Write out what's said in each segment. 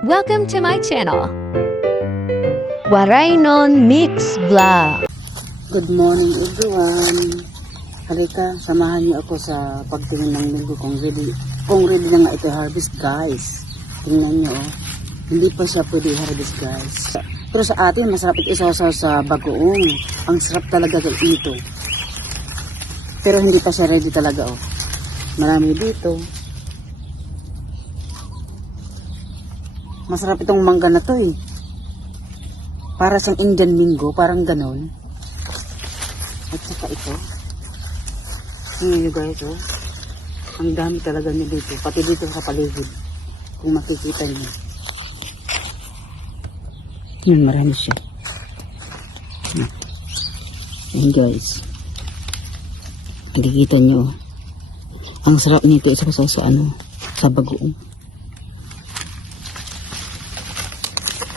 Welcome to my channel. Waraynon Mix Vlog. Good morning everyone. Halika, samahan niyo ako sa pagtingin ng linggo kung ready, kung ready na nga ito harvest guys. Tingnan niyo oh. Hindi pa siya pwede harvest guys. Pero sa atin, masarap ito isasaw sa bagoong. Ang sarap talaga ito. Pero hindi pa siya ready talaga oh. Marami dito. Masarap itong mangga na to eh. Para sa Indian Mingo, parang ganon. At saka ito. Tingnan nyo guys, oh. Ang dami talaga niya dito. Pati dito sa paligid. Kung makikita niyo. Yan, marami siya. Hmm. Yan guys. Nakikita niyo, oh. Ang sarap nito isa sa, sa ano, sa bagoong.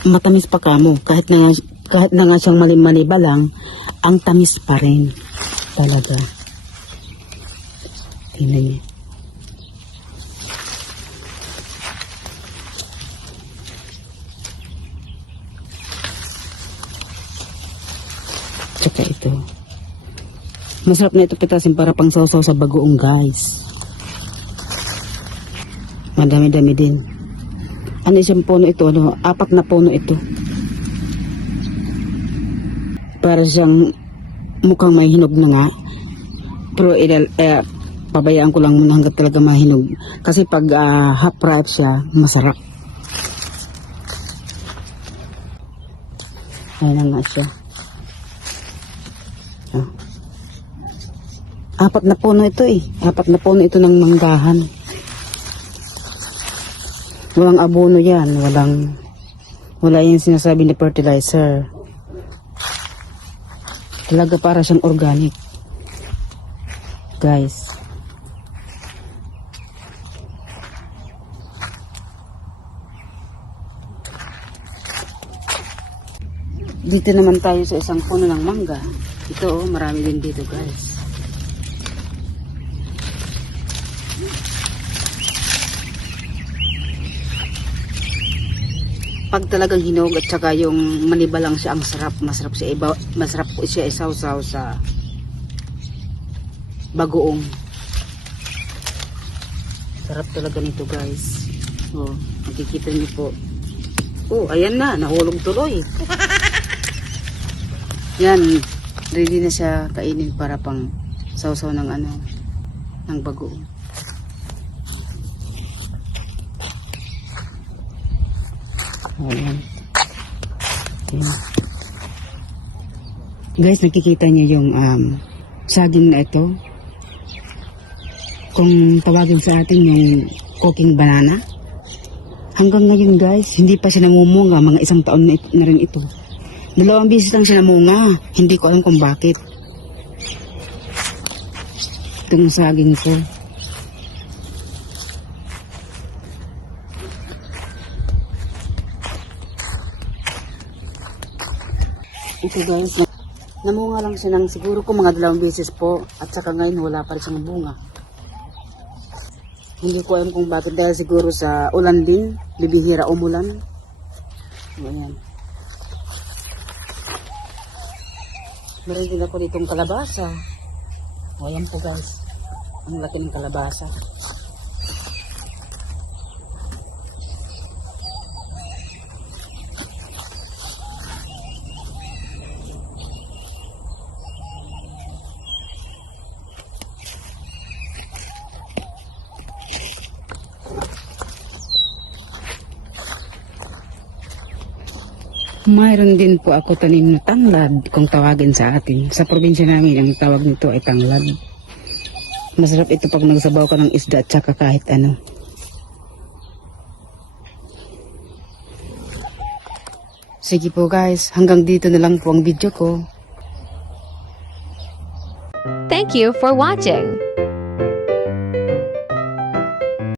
Matamis pa kamo. Kahit na, kahit na nga siyang mali-maliba lang, ang tamis pa rin. Talaga. Tingnan niyo. Tsaka ito. Masarap na ito pitasin para pang sausaw sa bagoong guys. Madami-dami din. Ano isang puno ito? Ano? Apat na puno ito. Para siyang mukhang may hinog na nga. Pero ilal, eh, pabayaan ko lang muna hanggat talaga mahinog. Kasi pag ah, half ripe siya, masarap. Ayan na nga siya. Ah. Apat na puno ito eh. Apat na puno ito ng manggahan. Walang abono yan. Walang, wala yung sinasabi ni fertilizer. Talaga para siyang organic. Guys. Dito naman tayo sa isang puno ng mangga. Ito oh, marami din dito guys. Pag talagang hinog at saka yung maniba lang siya ang sarap, masarap siya iba, masarap ko siya isaw-saw sa bagoong. Sarap talaga nito guys. Oh, makikita niyo po. Oh, ayan na, nahulog tuloy. Yan, ready na siya kainin para pang sausaw ng ano, ng bagoong. Ayan. Ayan. Guys, nakikita niyo yung um, saging na ito. Kung tawagin sa atin yung cooking banana. Hanggang ngayon guys, hindi pa siya namumunga. Mga isang taon na, na rin ito. Dalawang bisis lang siya namunga. Hindi ko alam kung bakit. Itong saging ko. Ito guys, na- namunga lang siya ng siguro ko mga dalawang beses po at saka ngayon wala pa rin siyang bunga. Hindi ko alam kung bakit dahil siguro sa ulan din, bibihira umulan. Ayan. Meron din ako ditong kalabasa. O ayan po guys, ang laki ng kalabasa. Mayroon din po ako tanim na tanglad kung tawagin sa atin. Sa probinsya namin, ang tawag nito ay tanglad. Masarap ito pag nagsabaw ka ng isda at saka kahit ano. Sige po guys, hanggang dito na lang po ang video ko. Thank you for watching.